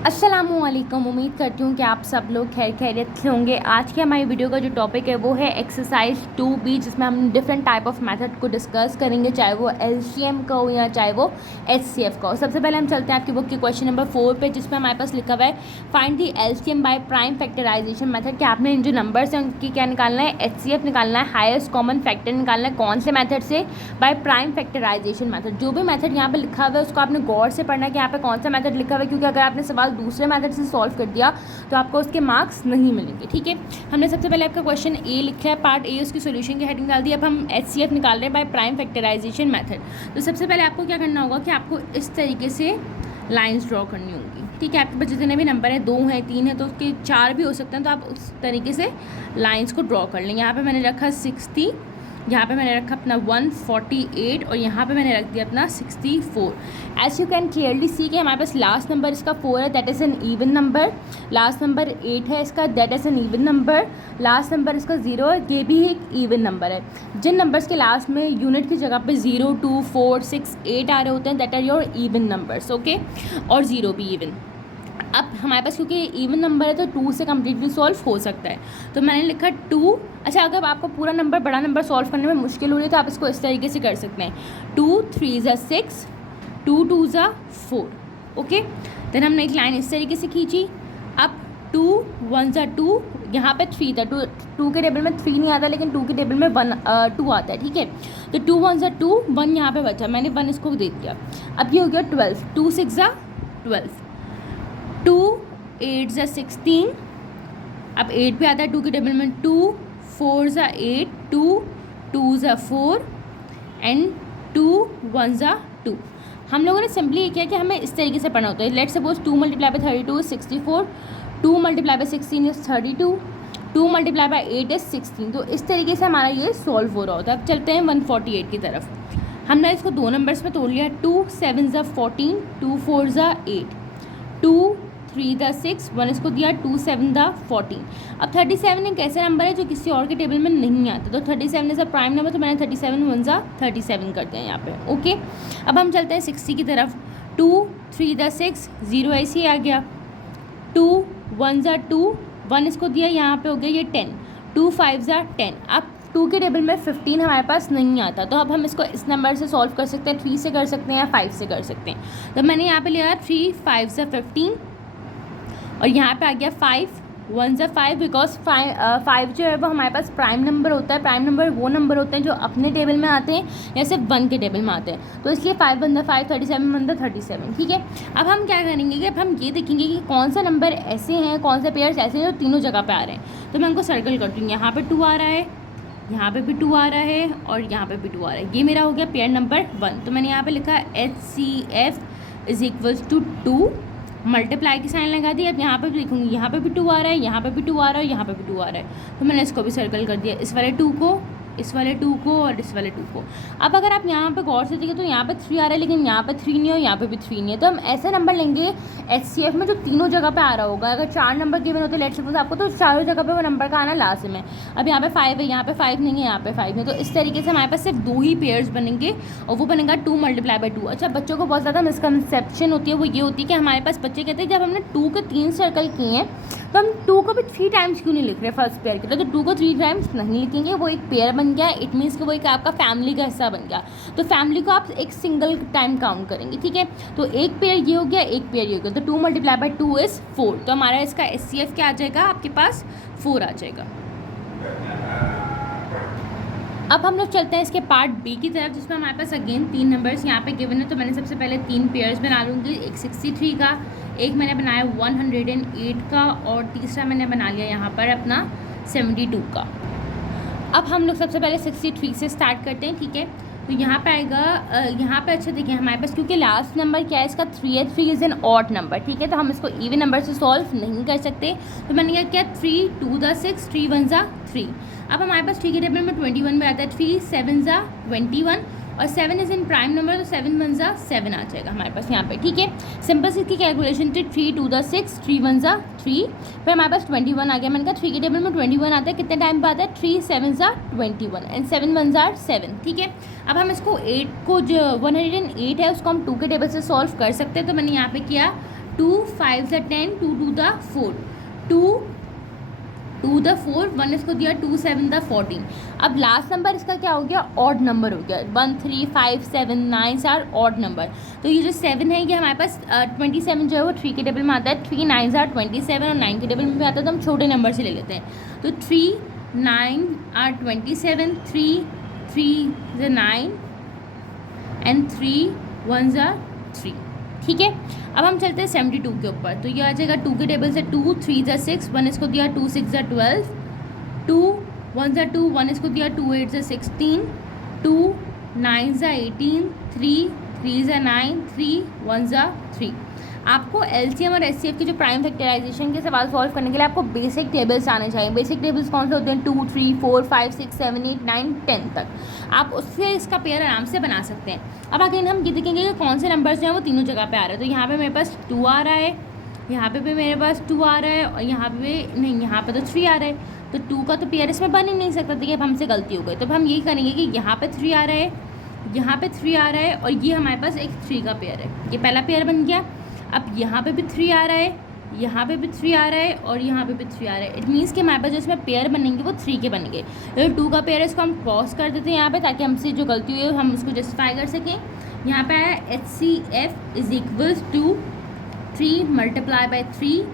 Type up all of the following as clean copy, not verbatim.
अस्सलामुअलैकुम। उम्मीद करती हूँ कि आप सब लोग खैर खैरियत से होंगे। आज की हमारी वीडियो का जो टॉपिक है वो है एक्सरसाइज 2B, जिसमें हम डिफरेंट टाइप ऑफ मेथड को डिस्कस करेंगे, चाहे वो एलसीएम का हो या चाहे वो एचसीएफ का हो। सबसे पहले हम चलते हैं आपकी बुक के क्वेश्चन नंबर 4 पे, जिसमें हमारे पास लिखा हुआ है find the LCM by prime factorization method. कि आपने इन जो नंबर्स हैं उनकी क्या निकालना है, एचसीएफ निकालना है, हाईएस्ट कॉमन फैक्टर निकालना है। कौन से मेथड से? By prime factorization method. जो भी मेथड यहाँ पे लिखा हुआ है उसको आपने गौर से पढ़ना है कि यहाँ पे कौन सा मेथड लिखा हुआ है, क्योंकि अगर आपने सवाल दूसरे मेथड से सॉल्व कर दिया तो आपको उसके मार्क्स नहीं मिलेंगे। ठीक है, हमने सबसे पहले आपका क्वेश्चन ए लिखा है, पार्ट ए, उसकी सोल्यूशन की हेडिंग डाल दी। अब हम एचसीएफ निकाल रहे हैं बाय प्राइम फैक्टराइजेशन मेथड। तो सबसे पहले आपको क्या करना होगा कि आपको इस तरीके से लाइंस ड्रॉ करनी होगी। ठीक है, आपके पास जितने भी नंबर हैं, 2 हैं, 3 है, तो उसके 4 भी हो सकते हैं, तो आप उस तरीके से लाइंस को ड्रॉ कर लें। यहाँ पे मैंने रखा 60, यहाँ पे मैंने रखा अपना 148 और यहाँ पे मैंने रख दिया अपना 64। As you can clearly see कि हमारे पास लास्ट नंबर इसका 4 है, that is an even number. Last number 8 है इसका, that is an even number. Last number इसका 0 है, ये भी एक इवन नंबर है। जिन नंबर्स के लास्ट में यूनिट की जगह पे 0, 2, 4, 6, 8 आ रहे होते हैं, that are your even numbers. Okay, और 0 भी इवन। अब हमारे पास क्योंकि इवन नंबर है तो 2 से कम्प्लीटली सॉल्व हो सकता है, तो मैंने लिखा 2। अच्छा, अगर आपको पूरा नंबर, बड़ा नंबर सॉल्व करने में मुश्किल हो रही है तो आप इसको इस तरीके से कर सकते हैं, 2 3 ज़ा 6, 2 2 ज़ा 4। ओके, देन हमने एक लाइन इस तरीके से खींची। अब 2 1 ज़ा 2, यहाँ पे 3 था, 2 के टेबल में 3 नहीं आता, लेकिन 2 के टेबल में 2 आता है। ठीक है, तो 2 1 ज़ा 2, 1 यहाँ पे बचा, मैंने 1 इसको दे दिया। अब ये हो गया 12, 2 6 ज़ा 12, 2 8 ज़ा 16। अब 8 भी आता है 2 के टेबल में, 2 4 ज़ा 8, 2 2 ज़ा 4 एंड 2 1 ज़ा 2। हम लोगों ने सिंपली ये किया कि हमें इस तरीके से पढ़ना होता है। Let's suppose 2 multiply by 32 is 64, 2 multiply by 16 is 32, 2 multiply by 8 is 16। तो इस तरीके से हमारा ये सॉल्व हो रहा होता है। अब चलते हैं 148 की तरफ। हमने इसको 2 नंबर्स में तोड़ लिया, 2 7 ज़ा 14, 2 4 ज़ा 8, 2 3 ज़ा 6, 1 इसको दिया, 2 7 ज़ा 14। अब 37 एक ऐसा नंबर है जो किसी और के टेबल में नहीं आता, तो 37 इज़ अ प्राइम नंबर, तो मैंने 37 1 ज़ा 37 कर दिया यहाँ पे। ओके, अब हम चलते हैं 60 की तरफ। 2 3 ज़ा 6, 0 ऐसे ही आ गया, 2 1 ज़ा 2, 1 इसको दिया, यहाँ पे हो गया ये 10, 2 5 ज़ा 10। अब 2 के टेबल में 15 हमारे पास नहीं आता, तो अब हम इसको इस नंबर से सॉल्व कर सकते हैं, 3 से कर सकते हैं या 5 से कर सकते हैं। तो मैंने यहाँ पे लिया 3 5 ज़ा 15 और यहाँ पे आ गया 5 1 ज़ा 5, बिकॉज 5 जो है वो हमारे पास प्राइम नंबर होता है। प्राइम नंबर वो नंबर होते हैं जो अपने टेबल में आते हैं या सिर्फ 1 के टेबल में आते हैं, तो इसलिए 5 1 ज़ा 5, 37 1 ज़ा 37। ठीक है, अब हम क्या करेंगे कि अब हम ये देखेंगे कि कौन सा नंबर ऐसे हैं, कौन से पेयर्स ऐसे हैं जो तीनों जगह पे आ रहे हैं। तो मैं उनको सर्कल करती हूँ। यहाँ पे 2 आ रहा है, यहाँ पे भी 2 आ रहा है और यहाँ पे भी 2 आ रहा है। ये मेरा हो गया पेयर नंबर 1। तो मैंने यहाँ पे लिखा HCF is equals to 2, multiply की साइन लगा दी। अब यहाँ पे भी लिखूँगी, यहाँ पे भी 2 आ रहा है, यहाँ पे भी 2 आ रहा है, यहाँ पे भी 2 आ रहा है, तो मैंने इसको भी सर्कल कर दिया, इस वाले 2 को, इस वाले 2 को और इस वाले 2 को। अब अगर आप यहाँ पे गौर से देखें तो यहाँ पे 3 आ रहा है, लेकिन यहाँ पे 3 नहीं है और यहाँ पे भी 3 नहीं है, तो हम ऐसे नंबर लेंगे HCF में जो तीनों जगह पे आ रहा होगा। अगर 4 नंबर गिवन होते लेट्स सपोज आपको, तो चारों जगह पे वो नंबर का आना लाजिम है। अब यहाँ पे 5 है, यहाँ पे 5 नहीं है, यहाँ पे 5 है, तो इस तरीके से हमारे पास सिर्फ 2 ही पेयर्स बनेंगे और वो बनेगा 2 मल्टीप्लाई बाई 2। अच्छा, बच्चों को बहुत ज़्यादा मिसकंसेप्शन होती है, वो ये होती है कि हमारे पास बच्चे कहते हैं जब हमने 2 के 3 सर्कल किए हैं तो हम 2 को भी 3 टाइम्स क्यों नहीं लिख रहे फर्स्ट पेयर के लिए। तो 2 को 3 टाइम्स नहीं लिखेंगे, वो एक पेयर बन गया, इट मीन्स कि वो एक आपका फैमिली का हिस्सा बन गया। तो फैमिली को आप एक सिंगल टाइम काउंट करेंगे। ठीक है, तो एक पेयर ये हो गया, एक पेयर ये हो गया, तो 2 मल्टीप्लाई बाई 2 इज़ 4। तो हमारा इसका HCF क्या आ जाएगा, आपके पास 4 आ जाएगा। अब हम लोग चलते हैं इसके पार्ट बी की तरफ, जिसमें हमारे पास अगेन 3 नंबर्स यहाँ पे गिवन है। तो मैंने सबसे पहले 3 पेयर्स बना लूँगी, एक 63 का, एक मैंने बनाया 108 का और तीसरा मैंने बना लिया यहाँ पर अपना 72 का। अब हम लोग सबसे पहले 63 से स्टार्ट करते हैं। ठीक है, तो यहाँ पे आएगा, यहाँ पे अच्छा देखिए हमारे पास क्योंकि लास्ट नंबर क्या है इसका 3 है, 3 इज़ एन ऑड नंबर। ठीक है, तो हम इसको इवन नंबर से सॉल्व नहीं कर सकते, तो मैंने क्या किया, 3 2 ज़ा 6, 3 1 ज़ा 3। अब हमारे पास 3 के टेबल में 21 में आता है, 3 7 ज़ा 21 और 7 इज़ इन प्राइम नंबर, तो 7 1 ज़ा 7 आ जाएगा हमारे पास यहाँ पे। ठीक है, सिंपल सी इसकी कैलकुलेशन थी, 3 2 ज़ा 6, 3 1 ज़ा 3, फिर हमारे पास 21 आ गया। मैंने कहा 3 के टेबल में 21 आता है, कितने टाइम बाद आता है, 3 7 ज़ा 21 एंड 7 1 ज़ा 7। ठीक है, अब हम इसको 8 को जो 108 है उसको हम 2 के टेबल से सॉल्व कर सकते हैं, तो मैंने यहाँ पे किया 2 5 10, 2 2 द 4, 2 2 द 4, 1 इसको दिया 2 7 द 14। अब लास्ट नंबर इसका क्या हो गया, ऑड नंबर हो गया। 1 3 5 7 9 आर ऑड नंबर। तो ये जो 7 है ये हमारे पास 27 जो है वो 3 के टेबल में आता है। 3 9 आर 27 और 9 के टेबल में भी आता है, तो हम छोटे नंबर से ले लेते हैं। तो 3 9 आर 27, 3 3 ज़ 9 एंड 3 1 ज़ 3। ठीक है, अब हम चलते हैं 72 के ऊपर। तो ये आ जाएगा 2 के टेबल से 2 3 ज़ 6, 1 इसको दिया 2 6 ज़ 12, 2 1 ज़ 2, 1 इसको दिया 2 8 ज़ 16, 2 9 ज़ 18, 3 3 ज़ 9, 3 1 ज़ 3। आपको एलसीएम और एचसीएफ के जो प्राइम फैक्टराइजेशन के सवाल सॉल्व करने के लिए आपको बेसिक टेबल्स आने चाहिए। बेसिक टेबल्स कौन से होते हैं, 2 3 4 5 6 7 8 9 10 तक। आप उससे इसका पेयर आराम से बना सकते हैं। अब अगेन हम ये देखेंगे कि कौन से नंबर्स जो हैं वो तीनों जगह पे आ रहे हैं। तो यहाँ पे मेरे पास 2 आ रहा है, यहाँ पे भी मेरे पास 2 आ रहा है, और यहाँ पे भी नहीं, यहाँ पे तो 3 आ रहा है। तो 2 का तो पेयर इसमें बन ही नहीं सकता। देखिए अब हमसे गलती हो गई। तो अब हम यही करेंगे कि यहाँ पे 3 आ रहा है, यहाँ पे 3 आ रहा है, और ये हमारे पास एक 3 का पेयर है। ये पहला पेयर बन गया। अब यहाँ पे भी 3 आ रहा है, यहाँ पे भी 3 आ रहा है, और यहाँ पे भी 3 आ रहा है। इट मीन्स कि हमारे पास जो इसमें पेयर बनेंगे वो 3 के बनेंगे। तो 2 का पेयर है, इसको हम क्रॉस कर देते हैं यहाँ पे, ताकि हमसे जो गलती हुई है हम उसको जस्टिफाई कर सकें। यहाँ पे आया HCF is equals to 3 multiply by 3,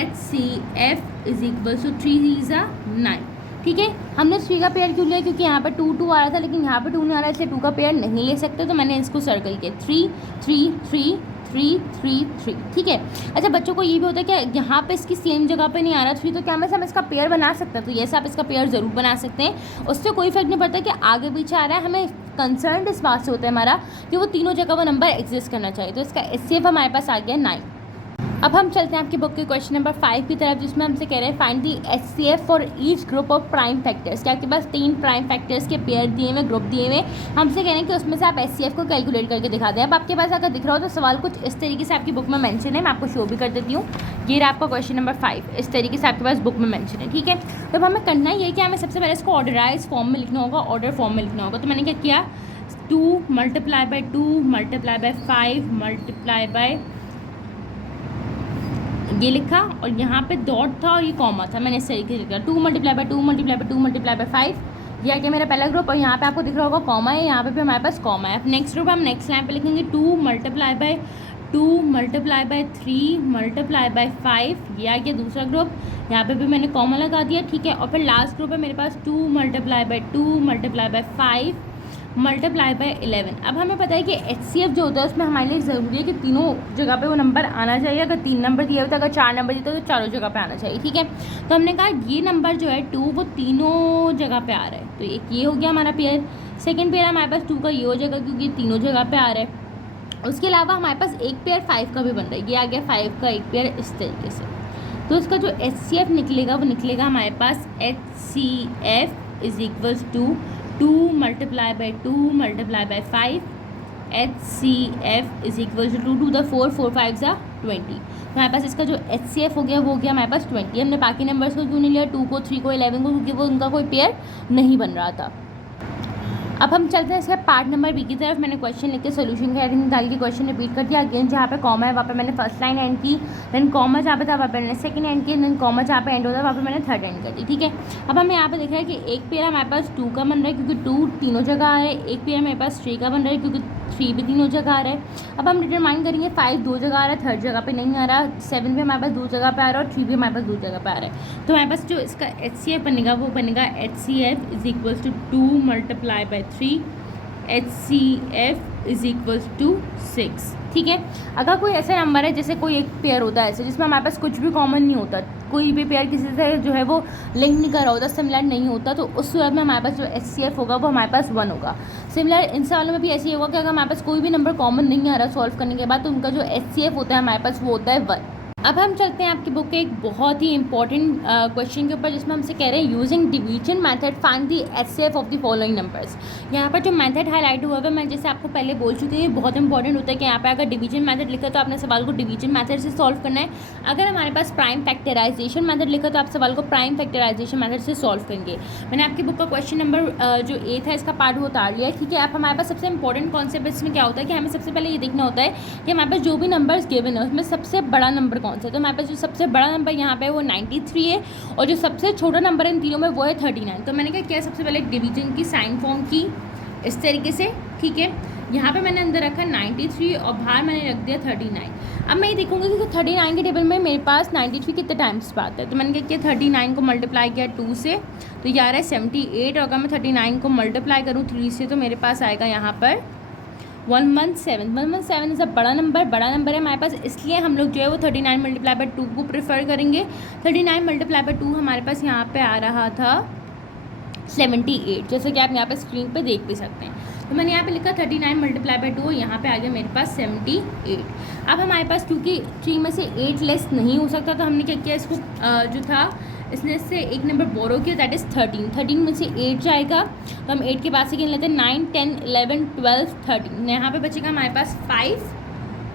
HCF is equals to 3 = 9। ठीक है, हमने 3 का पेयर क्यों लिया, क्योंकि यहाँ पर 2 2 आ रहा था, लेकिन यहाँ पर 2 नहीं आ रहा है, इसलिए 2 का पेयर नहीं ले सकते। तो मैंने इसको सर्कल किया 3 3 3 3 3 3। ठीक है, अच्छा बच्चों को ये भी होता है कि यहाँ पे इसकी सेम जगह पे नहीं आ रहा 3, तो क्या हम इसका पेयर बना सकते हैं। तो ये आप इसका पेयर ज़रूर बना सकते हैं, उससे कोई फर्क नहीं पड़ता कि आगे पीछे आ रहा है। हमें कंसर्न इस बात से होता है हमारा कि वो तीनों जगह वो नंबर एग्जिस्ट करना चाहिए। तो इसका HCF हमारे पास आ गया 9। अब हम चलते हैं आपकी बुक के क्वेश्चन नंबर 5 की तरफ, जिसमें हमसे कह रहे हैं find the HCF for each group of prime factors. क्या आपके पास 3 प्राइम फैक्टर्स के पेयर दिए हुए, ग्रुप दिए हुए, हमसे कह रहे हैं कि उसमें से आप HCF को कैलकुलेट करके दिखा दें। अब आपके पास अगर दिख रहा हो तो सवाल कुछ इस तरीके से आपकी बुक में मेंशन है, मैं आपको शो भी कर देती हूँ। ये रहा आपका क्वेश्चन नंबर 5, इस तरीके से आपके पास बुक में मेंशन है। ठीक है, तो अब हमें करना ये कि हमें सबसे पहले इसको ऑर्डराइज फॉर्म में लिखना होगा, ऑर्डर फॉर्म में लिखना होगा। तो मैंने क्या किया, 2 multiply by 2 multiply by 5 multiply by ये लिखा, और यहाँ पे डॉट था और ये कॉमा था, मैंने इस तरीके से लिखा 2 multiply by 2 multiply by 2 multiply by 5। ये आ गया मेरा पहला ग्रुप, और यहाँ पे आपको दिख रहा होगा कॉमा है, यहाँ पे भी हमारे पास कॉमा है। नेक्स्ट ग्रुप हम नेक्स्ट लाइन पे लिखेंगे 2 multiply by 2 multiply by 3 multiply by 5। ये आ गया दूसरा ग्रुप, यहाँ पे भी मैंने कॉमा लगा दिया। ठीक है, और फिर लास्ट ग्रुप है मेरे पास 2 multiply by 2 multiply by 5 multiply by 11। अब हमें पता है कि HCF जो होता है उसमें हमारे लिए ज़रूरी है कि तीनों जगह पे वो नंबर आना चाहिए। अगर 3 नंबर दिए होते, अगर 4 नंबर दिए तो चारों जगह पे आना चाहिए। ठीक है, तो हमने कहा ये नंबर जो है 2 वो तीनों जगह पे आ रहा है। तो एक ये हो गया हमारा पेयर। सेकेंड पेयर हमारे पास 2 का ये हो जाएगा, क्योंकि तीनों जगह पर आ रहा है। उसके अलावा हमारे पास एक पेयर 5 का भी बन रहा है। ये आ गया 5 का एक पेयर इस तरीके से। तो उसका जो HCF निकलेगा वो निकलेगा हमारे पास HCF is equals to 2 multiply by 2 multiply by 5, HCF is equal to 2 the 4 4 5 ज़ा 20। तो हमारे पास इसका जो HCF हो गया वो हो गया हमारे पास 20। हमने बाकी नंबर्स को क्यों नहीं लिया, 2 को 3 को 11 को, क्योंकि वो उनका कोई पेयर नहीं बन रहा था। अब हम चलते हैं इसके पार्ट नंबर बी की तरफ। मैंने क्वेश्चन लिख के सोल्यूशन की हेडिंग डाल के क्वेश्चन रिपीट कर दिया। अगेन जहाँ पे कॉमा है वहाँ पे मैंने फर्स्ट लाइन एंड की, देन कॉमा जहाँ पे था वहाँ पे मैंने सेकंड एंड की, देन कॉमा जहाँ पे एंड होता है वहाँ पे मैंने थर्ड एंड कर दी। ठीक है, अब हमें यहाँ पे देख रहा है कि एक पेयर हमारे पास 2 का बन रहा है, क्योंकि 2 तीनों जगह आ रहा है। एक पेयर मेरे पास 3 का बन रहा है, क्योंकि 3 भी तीनों जगह आ रहा है। अब हम डिटरमाइन करेंगे 5 2 जगह आ रहा है, थर्ड जगह पे नहीं आ रहा, 7 भी हमारे पास 2 जगह पे आ रहा है, और 3 भी हमारे पास 2 जगह पे आ रहा है। तो हमारे पास जो इसका HCF बनेगा वो बनेगा HCF is equals to 2 multiply by 3, HCF is equals to 6। ठीक है, अगर कोई ऐसा नंबर है जैसे कोई एक पेयर होता है ऐसे जिसमें हमारे पास कुछ भी कॉमन नहीं होता, कोई भी पेयर किसी से जो है वो लिंक नहीं कर रहा होता, सिमिलर नहीं होता, तो उस सूरत में हमारे पास जो HCF होगा वो हमारे पास 1 होगा। सिमिलर इन सवालों में भी ऐसे ही होगा कि अगर हमारे पास कोई भी नंबर कॉमन नहीं आ रहा सॉल्व करने के बाद, तो उनका जो HCF होता है हमारे पास वो होता है 1। अब हम चलते हैं आपकी बुक के एक बहुत ही इंपॉर्टेंट क्वेश्चन के ऊपर, जिसमें हमसे कह रहे हैं using division method find the HCF of the following numbers. यहाँ पर जो मेथड हाईलाइट हुआ है मैं जैसे आपको पहले बोल चुकी हूँ, ये बहुत इंपॉर्टेंट होता है कि यहाँ पे अगर डिवीजन मेथड लिखा तो आपने सवाल को डिवीजन मेथड से सॉल्व करना है। अगर हमारे पास प्राइम फैक्टराइजेशन मेथड लिखा तो आप सवाल को प्राइम फैक्टराइजेशन मेथड से सॉल्व करेंगे। मैंने आपकी बुक का क्वेश्चन नंबर जो 8 है इसका पार्ट वो उतार लिया है, ठीक है। अब हमारे पास सबसे इंपॉर्टेंट कॉन्सेप्ट इसमें क्या होता है कि हमें सबसे पहले ये देखना होता है कि हमारे पास जो भी नंबर्स गिवन है उसमें सबसे बड़ा नंबर कौन सा है। तो हमारे पास जो सबसे बड़ा नंबर यहाँ पे वो 93 है और जो सबसे छोटा नंबर इन तीनों में वो है 39। तो मैंने क्या किया, सबसे पहले डिवीजन की साइन फॉर्म की इस तरीके से, ठीक है। यहाँ पे मैंने अंदर रखा 93 और बाहर मैंने रख दिया 39। अब मैं ये देखूँगी कि 39 के टेबल में मेरे पास 93 कितने टाइम्स पे आता है। तो मैंने क्या किया, 39 को मल्टीप्लाई किया 2 से तो ये आ रहा है 78। और अगर मैं 39 को मल्टीप्लाई करूँ 3 से तो मेरे पास आएगा यहाँ पर 117। 117 इज़ अ बड़ा नंबर है हमारे पास, इसलिए हम लोग जो है वो 39 मल्टीप्लाई बाई 2 को प्रेफर करेंगे। 39 मल्टीप्लाई बाई 2 हमारे पास यहाँ पे आ रहा था 78, जैसे कि आप यहाँ पे स्क्रीन पे देख भी सकते हैं। तो मैंने यहाँ पे लिखा 39 मल्टीप्लाई बाई 2, यहाँ पे आ गया मेरे पास 78। अब हमारे पास क्योंकि 3 में से 8 लेस नहीं हो सकता तो हमने क्या किया, इसको जो था इसने इससे एक नंबर बोरो किया, दैट इज़ 13। 13 में से 8 जाएगा तो हम 8 के बाद से गिन लेते हैं 9 10 11 12 13। यहाँ पे बचेगा हमारे पास 5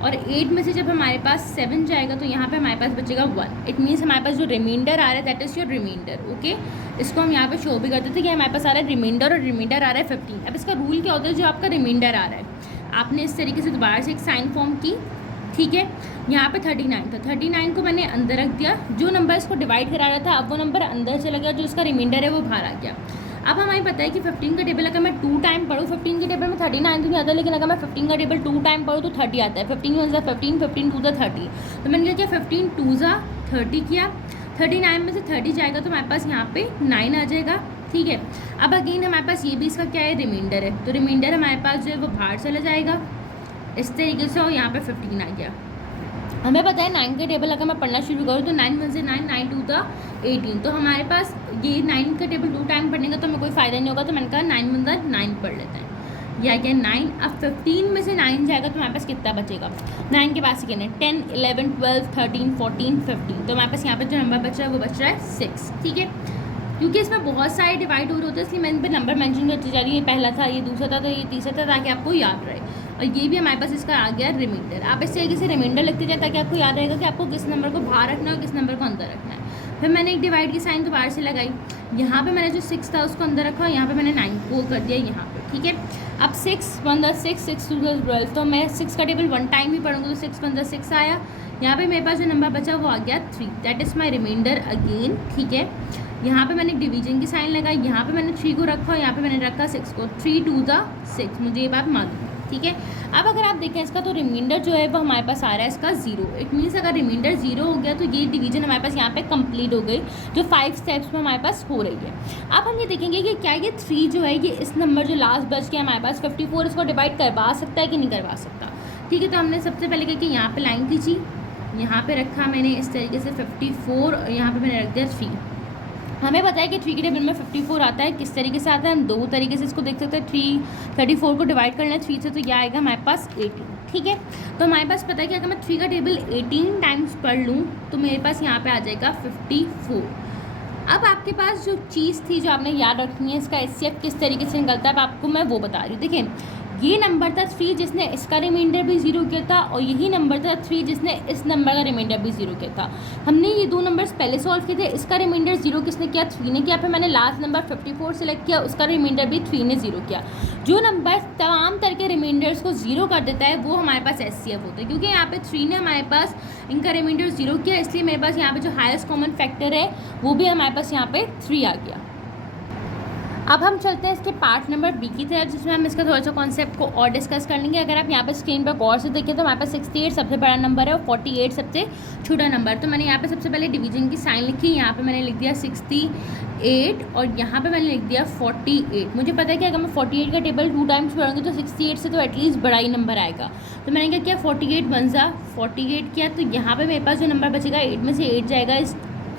और 8 में से जब हमारे पास 7 जाएगा तो यहाँ पे हमारे पास बचेगा 1। इट मीन्स हमारे पास जो रिमाइंडर आ रहा है that is your reminder, okay. इसको हम यहाँ पे शो भी करते थे कि हमारे पास आ रहा है रिमाइंडर और रिमाइंडर आ रहा है 15। अब इसका रूल क्या होता है, जो आपका रिमाइंडर आ रहा है आपने इस तरीके से दोबारा से एक साइन फॉर्म की, ठीक है। यहाँ पे 39 था, 39 को मैंने अंदर रख दिया, जो नंबर इसको डिवाइड करा रहा था अब वो नंबर अंदर चला गया, जो इसका रिमाइंडर है वो बाहर आ गया। अब हमें पता है कि 15 का टेबल अगर मैं 2 टाइम पढ़ूँ, 15 के टेबल में 39 तो नहीं आता, लेकिन अगर मैं 15 का टेबल 2 टाइम पढ़ूँ तो 30 आता है। 15 1 ज़ा 15, 15 2 ज़ा 30। तो मैंने क्या किया, 15 2 ज़ा 30 किया। 39 में से 30 जाएगा तो हमारे पास यहाँ पे 9 आ जाएगा, ठीक है। अब अगेन हमारे पास ये भी इसका क्या है, रिमाइंडर है, तो रिमाइंडर हमारे पास जो है वो बाहर चला जाएगा इस तरीके से और यहाँ पे 15 आ गया। हमें पता है 9 के टेबल अगर मैं पढ़ना शुरू करूँ तो 9 1 से 9, 9 2 था 18। तो हमारे पास ये 9 का टेबल 2 टाइम पढ़ने का तो हमें कोई फ़ायदा नहीं होगा, तो मैंने कहा 9 1 ज़ा 9 पढ़ लेते हैं, या क्या 9। अब 15 में से 9 जाएगा तो हमारे पास कितना बचेगा, 9 के बाद से कितने 10 11 12 13 14 15। तो हमारे पास यहाँ पर जो नंबर बच रहा है वो बच रहा है 6, ठीक है। क्योंकि इसमें बहुत सारे डिवाइड हो रहे होते हैं इसलिए मैं इन पर नंबर मेंशन करती जा रही हूँ। ये पहला था, ये दूसरा था, तो ये तीसरा था, ताकि आपको याद रहे। और ये भी हमारे पास इसका आ गया रिमाइंडर। आप इस तरीके से रिमाइंडर लिखते जाए ताकि आपको याद रहेगा कि आपको किस नंबर को बाहर रखना है और किस नंबर को अंदर रखना है। फिर मैंने एक डिवाइड की साइन दोबारा से लगाई, यहाँ पे मैंने जो 6 था उसको अंदर रखा, यहाँ पे मैंने 9 को कर दिया यहाँ पे, ठीक है। अब 6 1 ज़ा 6, 6 2 ज़ा 12, तो मैं 6 का टेबल 1 टाइम ही पढ़ूँगी तो 6 1 ज़ा 6 आया। यहाँ पे मेरे पास जो नंबर बचा वो आ गया 3, that is my reminder again, ठीक है। यहाँ पे मैंने डिवीजन की साइन लगाई, यहाँ पे मैंने 3 को रखा और यहाँ पे मैंने रखा 6 को। 3 2 ज़ा 6, मुझे ये बात मालूम है, ठीक है। अब अगर आप देखें इसका तो रिमाइंडर जो है वो हमारे पास आ रहा है इसका 0। इट मीन्स अगर रिमाइंडर 0 हो गया तो ये डिवीजन हमारे पास यहाँ पे कंप्लीट हो गई, जो 5 स्टेप्स में हमारे पास हो रही है। अब हम ये देखेंगे कि क्या ये 3 जो है ये इस नंबर जो लास्ट बच गया हमारे पास 54, इसको डिवाइड करवा सकता है कि नहीं करवा सकता, ठीक है। तो हमने सबसे पहले क्या किया, यहाँ पर लाइन खींची, यहाँ पर रखा मैंने इस तरीके से 54 और यहाँ पर मैंने रख दिया 3। हमें पता है कि 3 के टेबल में 54 आता है, किस तरीके से आता है, हम 2 तरीके से इसको देख सकते हैं। 34 को डिवाइड करना है 3 से तो यह आएगा हमारे पास 18, ठीक है। तो हमारे पास पता है कि अगर मैं 3 का टेबल 18 टाइम्स पढ़ लूँ तो मेरे पास यहाँ पे आ जाएगा 54। अब आपके पास जो चीज़ थी जो आपने याद रखनी है, इसका एचसीएफ किस तरीके से निकलता है, अब आपको मैं वो बता रही हूँ। देखिए ये नंबर था 3 जिसने इसका रिमाइंडर भी 0 किया था और यही नंबर था 3 जिसने इस नंबर का रिमाइंडर भी 0 किया था। हमने ये 2 नंबर्स पहले सॉल्व किए थे, इसका रिमाइंडर 0 किसने किया, 3 ने किया। फिर मैंने लास्ट नंबर 54 सेलेक्ट किया, उसका रिमाइंडर भी 3 ने 0 किया। जो नंबर तमाम तरह के रिमाइंडर्स को 0 कर देता है वो हमारे पास एचसीएफ होता है, क्योंकि यहाँ पे 3 ने हमारे पास इनका रिमाइंडर 0 किया, इसलिए मेरे पास यहाँ पे जो हाईएस्ट कॉमन फैक्टर है वो भी हमारे पास यहाँ पे 3 आ गया। अब हम चलते हैं इसके पार्ट नंबर बी की तरफ, जिसमें हम इसका थोड़ा सा कॉन्सेप्ट को और डिस्कस कर लेंगे। अगर आप यहाँ पर स्क्रीन पर गौर से देखें तो हमारे पास 68 सबसे बड़ा नंबर है और 48 सबसे छोटा नंबर। तो मैंने यहाँ पे सबसे पहले डिवीजन की साइन लिखी, यहाँ पे मैंने लिख दिया 68 और यहाँ पे मैंने लिख दिया 48। मुझे पता है कि अगर मैं 48 का टेबल 2 टाइम्स पढ़ूंगी तो 68 से तो एटलीस्ट बड़ा ही नंबर आएगा। तो मैंने क्या किया, 48 1 ज़ा 48 किया, तो यहाँ पर मेरे पास जो नंबर बचेगा 8 में से 8 जाएगा, इस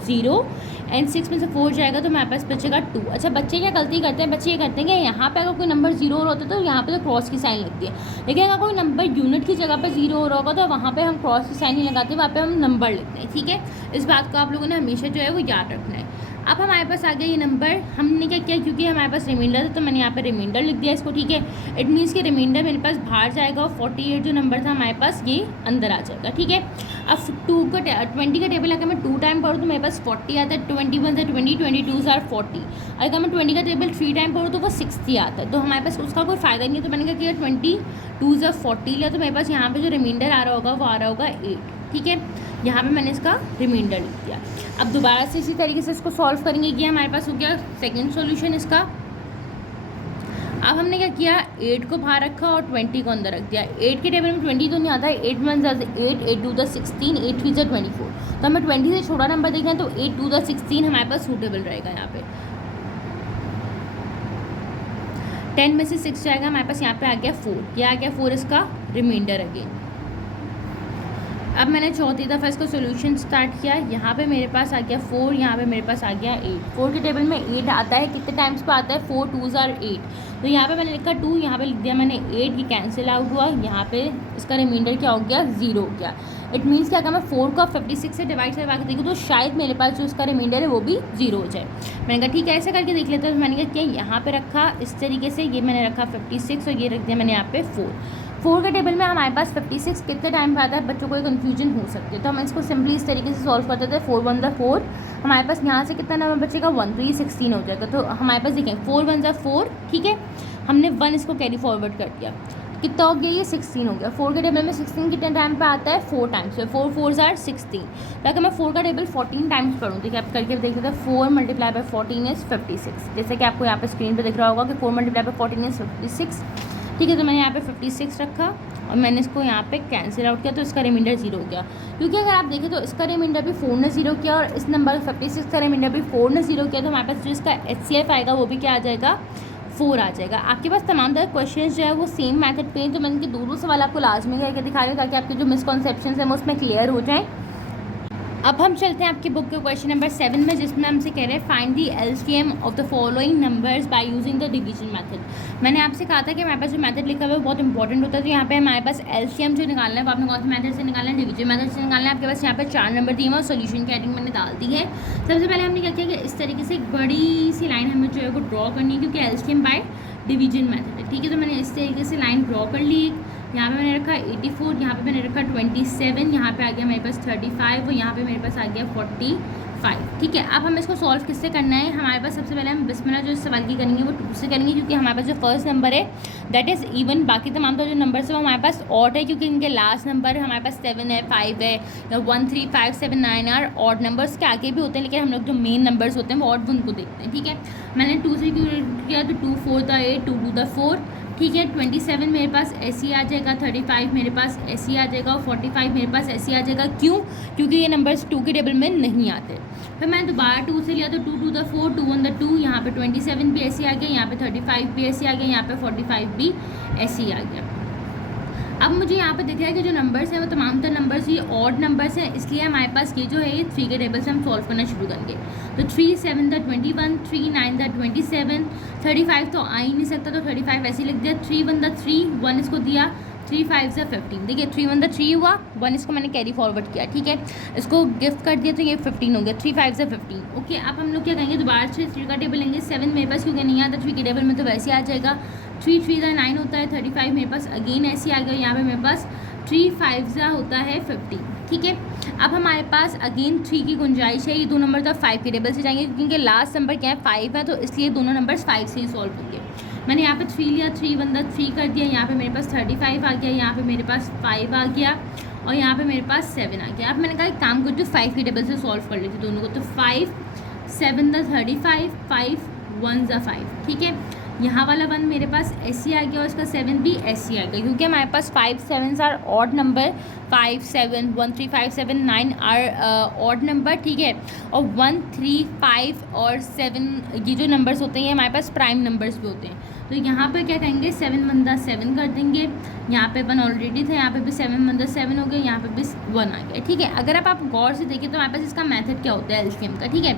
0 एंड 6 में से 4 जाएगा तो हमारे पास बचेगा 2। अच्छा, बच्चे क्या गलती करते हैं, बच्चे ये करते हैं कि यहाँ पे अगर कोई नंबर 0 हो रहा होता है तो यहाँ पे तो क्रॉस की साइन लगती है, लेकिन अगर कोई नंबर यूनिट की जगह पे 0 हो रहा होगा तो वहाँ पे हम क्रॉस की साइन नहीं लगाते, वहाँ पे हम नंबर लिखते हैं। ठीक है, इस बात को आप लोगों ने हमेशा जो है वो याद रखना है। अब हमारे पास आ गया ये नंबर, हमने क्या किया, क्योंकि हमारे पास रिमाइंडर था तो मैंने यहाँ पे रिमाइंडर लिख दिया इसको। ठीक है, इट मीन्स कि रिमाइंडर मेरे पास बाहर जाएगा और 48 जो नंबर था हमारे पास ये अंदर आ जाएगा। ठीक है, अब 20 का टेबल अगर मैं 2 टाइम पढ़ूँ तो मेरे पास 40 आता है, 21 से 20, 22 आर 40। अगर मैं 20 का टेबल 3 टाइम पढ़ूँ तो वो 60 आता है, तो हमारे पास उसका कोई फ़ायदा नहीं है। तो मैंने क्या किया, 22 से 40 लिया, तो मेरे पास यहाँ पे जो रिमाइंडर आ रहा होगा वो आ रहा होगा 8। ठीक है, यहाँ पे मैंने इसका रिमाइंडर लिख दिया। अब दोबारा से इसी तरीके से इसको सॉल्व करेंगे। ये हमारे पास हो गया सेकंड सॉल्यूशन इसका। अब हमने क्या किया, 8 को बाहर रखा और 20 को अंदर रख दिया। 8 के टेबल में 20 तो नहीं आता है, 8 1 8, 8 2 16, 8 3 24। तो हमें 20 से छोटा नंबर देखना है तो 8 2 16 हमारे पास सूटेबल रहेगा। यहाँ पे 10 में से 6 जाएगा, हमारे पास यहाँ पे आ गया 4। क्या आ गया 4 इसका रिमाइंडर अगेन। अब मैंने चौथी दफ़ा इसका सोल्यूशन स्टार्ट किया। यहाँ पे मेरे पास आ गया 4, यहाँ पे मेरे पास आ गया 8। 4 के टेबल में 8 आता है, कितने टाइम्स पे आता है, 4 2s आर 8। तो यहाँ पे मैंने लिखा 2, यहाँ पे लिख दिया मैंने 8, ये कैंसिल आउट हुआ। यहाँ पे इसका रिमाइंडर क्या हो गया, 0 हो गया। इट मीन्स कि अगर मैं 4 को 56 से डिवाइड करवा के देखूँ तो शायद मेरे पास जो इसका रिमाइंडर है वो भी 0 हो जाए। मैंने कहा ठीक है, ऐसे करके देख लेते हैं। तो मैंने क्या यहाँ पे रखा इस तरीके से, ये मैंने रखा 56 और ये रख दिया मैंने यहाँ पे 4 के टेबल में हमारे पास 56 कितने टाइम पे आता है, बच्चों को कन्फ्यूजन हो सकती है, तो हम इसको सिंपली इस तरीके से सॉल्व करते थे। 4 1 ज़ा 4, हमारे पास यहाँ से कितना नंबर बचेगा 1, तो ये 16 हो जाएगा। तो हमारे पास देखें 4 1 ज़ा 4, ठीक है, हमने 1 इसको कैरी फॉरवर्ड कर दिया, कितना हो गया, ये 16 हो गया। 4 के टेबल में 16 कितने टाइम पे आता है, 4 टाइम्स पे, 4 4s आर 16। तो अगर मैं 4 का टेबल 14 टाइम्स पढ़ूँ, देखिए आप करके देख लेते हैं, 4 मल्टीप्लाई बाय 14 इज़ 56। जैसे कि आपको यहाँ पे स्क्रीन पे दिख रहा होगा कि 4 मल्टीप्लाई बाय 14 इज़ 56। ठीक है, तो मैंने यहाँ पे 56 रखा और मैंने इसको यहाँ पे कैंसिल आउट किया, तो इसका रिमाइंडर 0 हो गया। क्योंकि अगर आप देखें तो इसका रिमाइंडर भी 4 ने 0 किया और इस नंबर 56 का रिमाइंडर भी 4 ने 0 किया, तो हमारे पास जो इसका HCF आएगा वो भी क्या आ जाएगा, 4 आ जाएगा। आपके पास तमाम तरह क्वेश्चन जो है वो सेम मेथड पे हैं, तो मैंने दोनों सवाल आपको लाजमी करके दिखा रही हूँ ताकि आपके जो मिसकॉन्सेप्शन हैं वो उसमें क्लियर हो जाएँ। अब हम चलते हैं आपकी बुक के क्वेश्चन नंबर 7 में, जिसमें हमसे कह रहे हैं find the LCM of the following numbers by using the division method. मैंने आपसे कहा था कि हमारे पास जो मेथड लिखा हुआ है बहुत इंपॉर्टेंट होता है। तो यहाँ पे हमारे पास LCM जो निकालना है वो आपने कौन से मेथड से निकालना है, डिवीजन मेथड से निकालना है। आपके पास यहाँ पे 4 नंबर दिए हुए और सोल्यूशन की हेडिंग मैंने डाल दी है। सबसे पहले हमने क्या किया कि इस तरीके से एक बड़ी सी लाइन हमें जो है वो ड्रॉ करनी है, क्योंकि LCM बाय डिवीजन मेथड है। ठीक है, तो मैंने इस तरीके से लाइन ड्रॉ कर ली। यहाँ पे मैंने रखा 84, यहाँ पे मैंने रखा 27, यहाँ पे आ गया मेरे पास 35 और यहाँ पे मेरे पास आ गया 45। ठीक है, अब हमें इसको सॉल्व किससे करना है, हमारे पास सबसे पहले हम बिस्मिल्लाह जो इस सवाल की करेंगे वो 2 से करेंगे, क्योंकि हमारे पास जो फर्स्ट नंबर है दैट इज़ इवन। बाकी तमाम तो जो नंबर है वो हमारे पास ऑड है, क्योंकि इनके लास्ट नंबर हमारे पास 7 है, 5 है, या 1 3 5 7 9 आर ऑड नंबर्स के आगे भी होते हैं, लेकिन हम लोग जो मेन नंबर्स होते हैं वो ऑड उनको देखते हैं। ठीक है, मैंने 2 से किया तो 2 4 था 8, 2 2 था 4। ठीक है, 27 मेरे पास ऐसे आ जाएगा, 35 मेरे पास ऐसे आ जाएगा और 45 मेरे पास ऐसे आ जाएगा। क्यों, क्योंकि ये नंबर्स 2 के टेबल में नहीं आते। फिर मैंने दोबारा 2 से लिया तो 2 2 4, 2 1 2, यहाँ पे 27 भी ऐसे आ गया, यहाँ पे 35 भी ऐसे आ गया, यहाँ पे 45 भी ऐसे ही आ गया। अब मुझे यहाँ पे दिख रहा है कि जो नंबर्स हैं वो तमाम तर नंबर्स ये ऑड नंबर्स हैं, इसलिए हमारे पास ये जो है ये 3 के टेबल से हम सॉल्व करना शुरू करेंगे। तो 3 7 द 21, 3 9 द 27, 35 तो आ ही नहीं सकता, तो 35 ऐसे लिख दिया। 3 1 द 3, 1 इसको दिया, 3 5 ज़ा 15। देखिए 3 1 द 3 हुआ, 1 इसको मैंने कैरी फॉरवर्ड किया। ठीक है, इसको गिफ्ट कर दिया तो ये 15 हो गया, 3 5 ज़ा 15। ओके, अब हम लोग क्या करेंगे, दोबारा से 3 का टेबल लेंगे। 7 मेरे पास क्योंकि नहीं आता 3 के टेबल में, तो वैसे आ जाएगा। 3 3 ज़ा 9 होता है, 35 मेरे पास अगेन ऐसे आ गया। यहाँ पे मेरे पास 3 5 ज़ा होता है 15। ठीक है, अब हमारे पास अगेन 3 की गुंजाइश है, ये दो नंबर तो 5 के टेबल से जाएंगे, क्योंकि लास्ट नंबर क्या है 5 है, तो इसलिए दोनों नंबर्स 5 से ही सॉल्व होंगे। मैंने यहाँ पे 3 लिया, 3 1 द 3 कर दिया, यहाँ पे मेरे पास 35 आ गया, यहाँ पे मेरे पास 5 आ गया और यहाँ पे मेरे पास 7 आ गया। अब मैंने कहा एक काम करती हूँ 5 के टेबल से सॉल्व कर लेती दोनों को। तो 5 7 द 35, 5 1 ज़ा 5। ठीक है, यहाँ वाला 1 मेरे पास ऐसे आ गया और इसका 7 भी ऐसे आ गया, क्योंकि हमारे पास 5 7s are odd number, 5 7 1 3 5 7 9 are odd number, ठीक है। और 1 3 5 और 7 ये जो नंबर्स होते हैं ये हमारे पास प्राइम नंबर्स भी होते हैं। तो यहाँ पर क्या करेंगे, 7 1 7 कर देंगे, यहाँ पे 1 ऑलरेडी था, यहाँ पे भी 7 1 7 हो गया, यहाँ पे भी 1 आ गया, ठीक है। अगर आप गौर से देखें तो हमारे पास इसका मेथड क्या होता है एलसीएम का, ठीक है।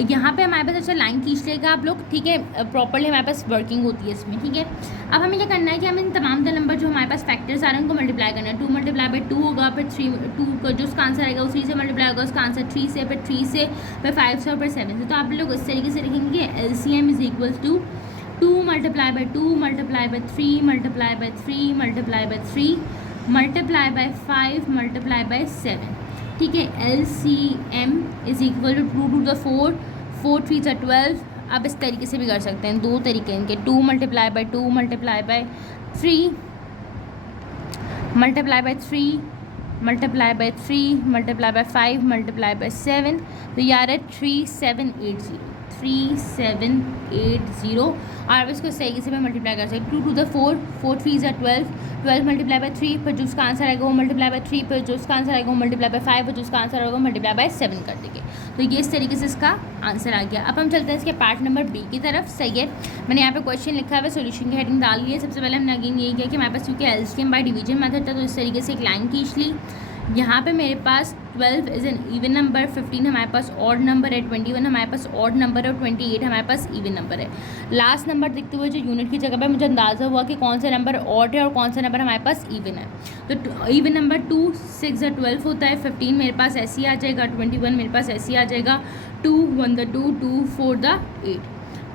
यहाँ पे हमारे पास अच्छा लाइन खींच लेगा आप लोग, ठीक है, प्रॉपर्ली हमारे पास वर्किंग होती है इसमें, ठीक है। अब हमें क्या करना है कि हमें इन तमाम नंबर जो हमारे पास फैक्टर्स आ रहे हैं उनको मल्टीप्लाई करना है। 2 मल्टीप्लाई बाई 2 होगा, फिर 3 2 का जो उसका आंसर आएगा वो 3 से मल्टीप्लाई होगा, उसका आंसर 3 से, फिर 3 से, फिर 5 से और फिर 7 से। तो आप लोग इस तरीके से लिखेंगे कि LCM is equal to 2 multiply by 2 multiply by 3 multiply by 3 multiply by 3 multiply by 5 multiply by 7, ठीक है। LCM is equal to 2 to the 4 4 3 are 12। आप इस तरीके से भी कर सकते हैं, दो तरीके इनके, 2 multiply by 2 multiply by 3 multiply by 3 multiply by 3 multiply by 5 multiply by 7। तो ये आ रहा है 3780 3780। और आप इसको सही से मैं मल्टीप्लाई कर सकते 2 to the 4 4 3 are 12 12 multiply by 3, फिर जो उसका आंसर आएगा वो मल्टीप्लाई बाई 3, फिर जो उसका आंसर आएगा वो मल्टीप्लाई बाई 5, फिर जो उसका आंसर आएगा वो मल्टीप्लाई बाई 7 कर देंगे। तो ये इस तरीके से इसका आंसर आ गया। अब हम चलते हैं इसके पार्ट नंबर बी की तरफ, सही है। मैंने यहाँ पे क्वेश्चन लिखा है, सोल्यूशन की हेडिंग डाल ली है। सबसे पहले हमने अगेन यही किया कि हमारे पास क्योंकि एलसीएम बाय डिवीजन मेथड था तो इस तरीके से एक लाइन खींच ली। यहाँ पे मेरे पास 12 इज़ एन इवन नंबर, 15 हमारे पास ऑड नंबर है, 21 हमारे पास ऑड नंबर है और 28 हमारे पास इवन नंबर है। लास्ट नंबर देखते हुए जो यूनिट की जगह पे मुझे अंदाज़ा हुआ कि कौन सा नंबर ऑड है और कौन सा नंबर हमारे पास इवन है। तो इवन नंबर 2 6 12 होता है, 15 मेरे पास ऐसे ही आ जाएगा, 21 मेरे पास ऐसे ही आ जाएगा, 2 1 2 2 4 8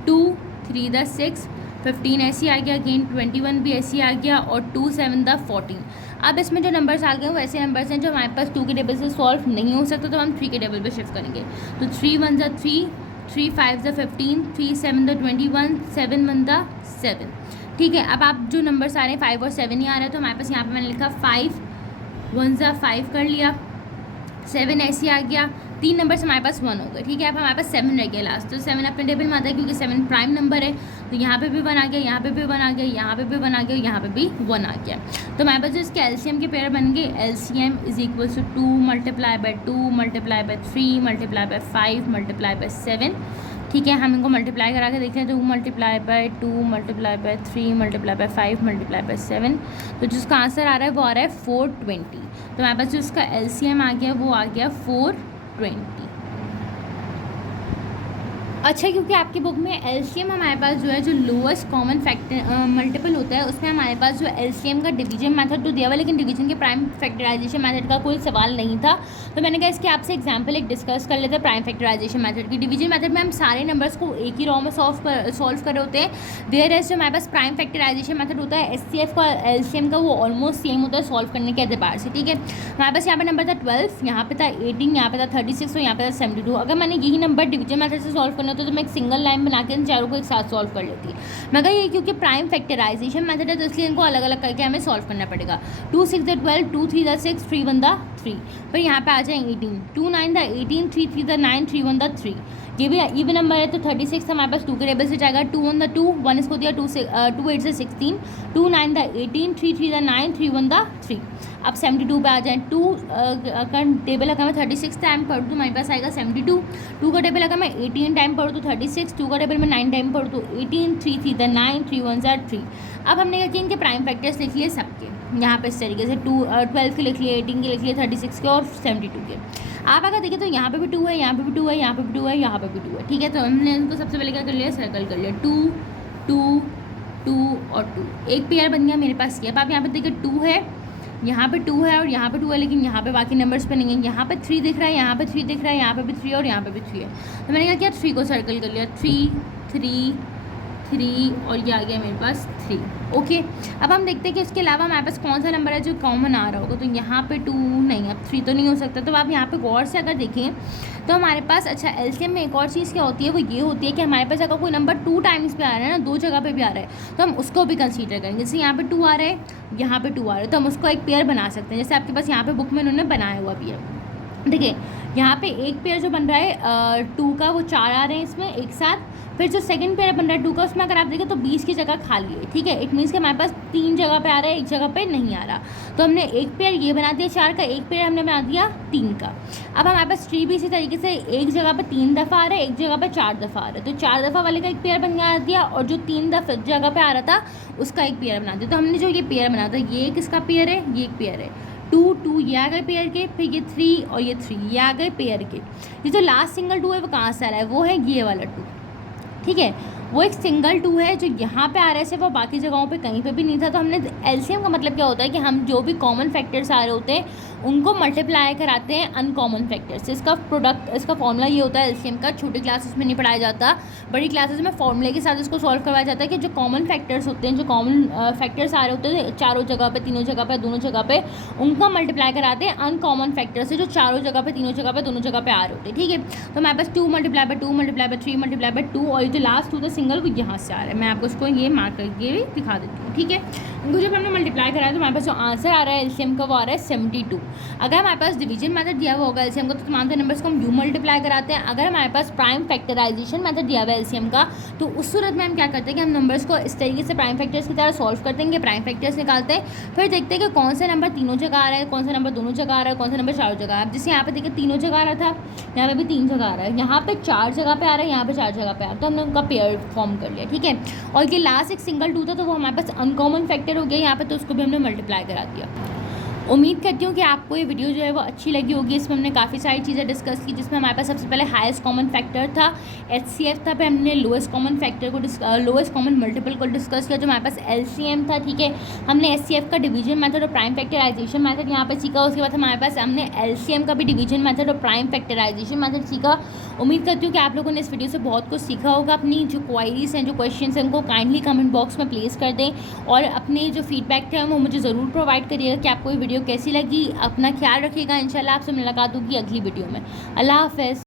2 3 6 15 ऐसे आ गया, अगेन 21 भी ऐसे आ गया और 2 7 14। अब इसमें जो नंबर्स आ गए वो ऐसे नंबर्स हैं जो हमारे पास 2 के टेबल से सॉल्व नहीं हो सकता, तो हम 3 के टेबल पे शिफ्ट करेंगे। तो 3 1 3 3 5 15 3 7 21 7 1 7, ठीक है। अब आप जो नंबर्स आ रहे हैं 5 और 7 ही आ रहा है, तो हमारे पास यहाँ पे मैंने लिखा 5 1 5 कर लिया, 7 ऐसे आ गया, 3 नंबर्स हमारे पास 1 हो गए, ठीक है। अब हमारे पास 7 रह गया लास्ट, तो 7 अपने टेबल में आता है क्योंकि 7 प्राइम नंबर है, तो यहाँ पे भी 1 आ गया, यहाँ पे भी 1 आ गया, यहाँ पे भी 1 आ गया, यहाँ पे भी 1 आ गया। तो हमारे पास जो इसके एलसीएम के पेयर बन गए, LCM is equal to 2 multiply by 2 multiply by 3 multiply by 5 multiply by 7, ठीक है। हम इनको मल्टीप्लाई करा के देखते हैं, 2 multiply by 2 multiply by 3 multiply by 5 multiply by 7। तो जिसका आंसर आ रहा है वो आ रहा है 420। तो हमारे पास जो इसका LCM आ गया वो आ गया 420। अच्छा, क्योंकि आपकी बुक में LCM हमारे पास जो है जो लोएस्ट कॉमन फैक्टर मल्टीपल होता है उसमें हमारे पास जो LCM का डिवीजन मेथड तो दिया हुआ है, लेकिन डिवीजन के प्राइम फैक्टराइजेशन मेथड का कोई सवाल नहीं था। तो मैंने कहा इसके आपसे एग्जांपल एक डिस्कस कर लेते हैं प्राइम फैक्टराइजेशन मेथड की। डिवीजन मेथड में हम सारे नंबर्स को एक ही रॉ में सॉल्व कर रहे होते हैं, वेयर एज जो हमारे पास प्राइम फैक्टराइजेशन मेथड होता है SCF का LCM का वो ऑलमोस्ट सेम होता है सॉल्व करने के एतबार से, ठीक है। हमारे पास यहाँ पर नंबर था 12, यहाँ पे था 18, यहाँ पे था 36 और यहाँ पे था 72। अगर मैंने यही नंबर डिवीजन मेथड से सॉल्व करना तो मैं एक सिंगल लाइन बना के इन चारों को एक साथ सॉल्व कर लेती। मगर ये क्योंकि प्राइम फैक्टराइजेशन मेथड है तो इसलिए इनको अलग अलग करके हमें सॉल्व करना पड़ेगा। 2 6 12 2 3 6 3 1 3, फिर यहाँ पे आ जाए 18, 2 9 18 3 3 9 3 1 3। ये भी इवन नंबर है तो 36 हमारे पास 2 के टेबल से जाएगा, 2 1 2 1 इसको दिया, 2 8 16, 2 9 18 3 3 9 3 1 3। अब 72 पे आ जाए, 2 का टेबल अगर मैं 36 टाइम पढ़ूँ तो हमारे पास आएगा 72, 2 का टेबल अगर मैं 18 टाइम पढ़ूँ तो 36, 2 का टेबल में 9 टाइम पढ़ूँ तो 18, 3 3 9 3 1 3। अब हमने क्या किया, इनके प्राइम फैक्टर्स लिख लिए सबके, यहाँ पे इस तरीके से 12 के लिख लिए, 18 के लिख लिए, 36 के और 72 के। आप अगर देखिए तो यहाँ पे भी 2 है, यहाँ पे भी 2 है, यहाँ पे भी 2 है, यहाँ पे भी 2 है, ठीक है। तो हमने इनको सबसे पहले क्या कर लिया, सर्कल कर लिया, 2 2 2 और 2, एक पेयर बन गया मेरे पास ये। अब आप यहाँ पे देखिए 2 है, यहाँ पे 2 है और यहाँ पे 2 है, लेकिन यहाँ पे बाकी नंबर्स पे नहीं है। यहाँ पे 3 दिख रहा है, यहाँ पे 3 दिख रहा है, यहाँ पे भी 3 और यहाँ पे भी 3 है। तो मैंने क्या किया, 3 को सर्कल कर लिया, 3 3 3 और ये आ गया मेरे पास 3, ओके। अब हम देखते हैं कि इसके अलावा हमारे पास कौन सा नंबर है जो कॉमन आ रहा होगा। तो यहाँ पे 2 नहीं, अब 3 तो नहीं हो सकता। तो आप यहाँ पे गौर से अगर देखें तो हमारे पास अच्छा LCM में एक और चीज़ क्या होती है, वो ये होती है कि हमारे पास अगर कोई नंबर 2 टाइम्स पे आ रहा है ना, 2 जगह पे भी आ रहा है, तो हम उसको भी कंसीडर करेंगे। जैसे यहाँ पे 2 आ रहा है, यहाँ पे 2 आ रहा है, तो हम उसको एक पेयर बना सकते हैं। जैसे आपके पास यहाँ पे बुक में उन्होंने बनाया हुआ भी है, देखिए यहाँ पे एक पेयर जो बन रहा है 2 का, वो 4 आ रहे हैं इसमें एक साथ। फिर जो सेकंड पेयर बन रहा है 2 का, उसमें अगर आप देखें तो 20 की जगह खाली है, ठीक है। इट मीन्स कि हमारे पास 3 जगह पे आ रहा है, एक जगह पे नहीं आ रहा। तो हमने एक पेयर ये बना दिया 4 का, एक पेयर हमने बना दिया 3 का। अब हमारे पास ट्री भी इसी तरीके से एक जगह पर 3 दफ़ा आ रहा है, एक जगह पर 4 दफ़ा आ रहा है। तो 4 दफ़ा वाले का एक पेयर बन दिया, और जो 3 दफ़ा जगह पर आ रहा था उसका एक पेयर बना दिया। तो हमने जो ये पेयर बना था, ये किसका पेयर है, ये एक पेयर है। 2 ये आ गए पेयर के, फिर ये 3 और ये 3 ये आ गए पेयर के। ये जो लास्ट सिंगल 2 है वो कहाँ से आ रहा है, वो है ये वाला 2, ठीक है। वो एक सिंगल 2 है जो यहाँ पे आ रहा है सिर्फ, और बाकी जगहों पे कहीं पे भी नहीं था। तो हमने एलसीएम का मतलब क्या होता है कि हम जो भी कॉमन फैक्टर्स आ रहे होते हैं उनको मल्टीप्लाई कराते हैं अनकॉमन फैक्टर से। इसका फॉर्मूला ये होता है एलसीएम का। छोटी क्लासेस में नहीं पढ़ाया जाता, बड़ी क्लासेस में फॉर्मूले के साथ इसको सॉल्व करवाया जाता है कि जो कॉमन फैक्टर्स होते हैं, जो कॉमन फैक्टर्स आ रहे होते हैं चारों जगह पे, तीनों जगह पे, दोनों जगह पे, उनका मल्टीप्लाई कराते हैं अनकॉमन फैक्टर से जो चारों जगह पे, तीनों जगह पे, दोनों जगह पे आ रहे होते हैं, ठीक है। तो हमारे पास 2 multiply by 2 multiply by 3 multiply by 2, और ये जो लास्ट 2 था सिंगल, वो यहाँ से आ रहा है। मैं आपको इसको ये मार्क करके भी दिखा देती हूँ, ठीक है। इनको जब हमने मल्टीप्लाई कराया तो हमारे पास जो आंसर आ रहा है एलसीएम का, वो आ रहा है 72। अगर हमारे पास डिवीजन मेथड दिया हुआ होगा एलसीएम का, तो तमाम नंबर्स को हम यू मल्टीप्लाई कराते हैं। अगर हमारे पास प्राइम फैक्टराइजेशन मेथड दिया हुआ है एलसीएम का, तो उस सूरत में हम क्या करते हैं कि हम नंबर्स को इस तरीके से प्राइम फैक्टर्स की तरह सॉल्व करते हैं कि प्राइम फैक्टर्स निकालते हैं, फिर देखते हैं कि कौन सा नंबर तीनों जगह आ रहा है, कौन सा नंबर दोनों जगह आ रहा है, कौन सा नंबर चारों जगह आ रहा है। जैसे यहाँ पे देखिए तीनों जगह आ रहा था, यहाँ पे भी 3 जगह आ रहा है, यहाँ पे 4 जगह पे आ रहा है, यहाँ पे 4 जगह पे आ रहा है। तो हमने उनका पेयर फॉर्म कर लिया, ठीक है। और ये लास्ट एक सिंगल 2 था, तो वो हमारे पास अनकॉमन फैक्टर हो गया यहाँ पे, तो उसको भी हमने मल्टीप्लाई करा दिया। उम्मीद करती हूँ कि आपको ये वीडियो जो है वो अच्छी लगी होगी। इसमें हमने काफ़ी सारी चीज़ें डिस्कस की, जिसमें हमारे पास सबसे पहले हाईएस्ट कॉमन फैक्टर था एचसीएफ था, फिर हमने लोएस्ट कॉमन फैक्टर को लोएस्ट कॉमन मल्टीपल को डिस्कस किया जो हमारे पास एलसीएम था, ठीक है। हमने एचसीएफ का डिवीजन मेथड और प्राइम फैक्टराइजेशन मेथड यहाँ पे सीखा। उसके बाद हमारे पास हमने एलसीएम का भी डिवीजन मेथड और प्राइम फैक्टराइजेशन मेथड सीखा। उम्मीद करती हूँ कि आप लोगों ने इस वीडियो से बहुत कुछ सीखा होगा। अपनी जो क्वायरीज हैं, जो क्वेश्चन हैं, उनको काइंडली कमेंट बॉक्स में प्लेस कर दें, और अपने जो फीडबैक थे वो मुझे ज़रूर प्रोवाइड करिएगा कि आपको ये वीडियो कैसी लगी। अपना ख्याल रखिएगा। इंशाल्लाह आपसे मुलाकात होगी अगली वीडियो में। अल्लाह हाफ़िज़।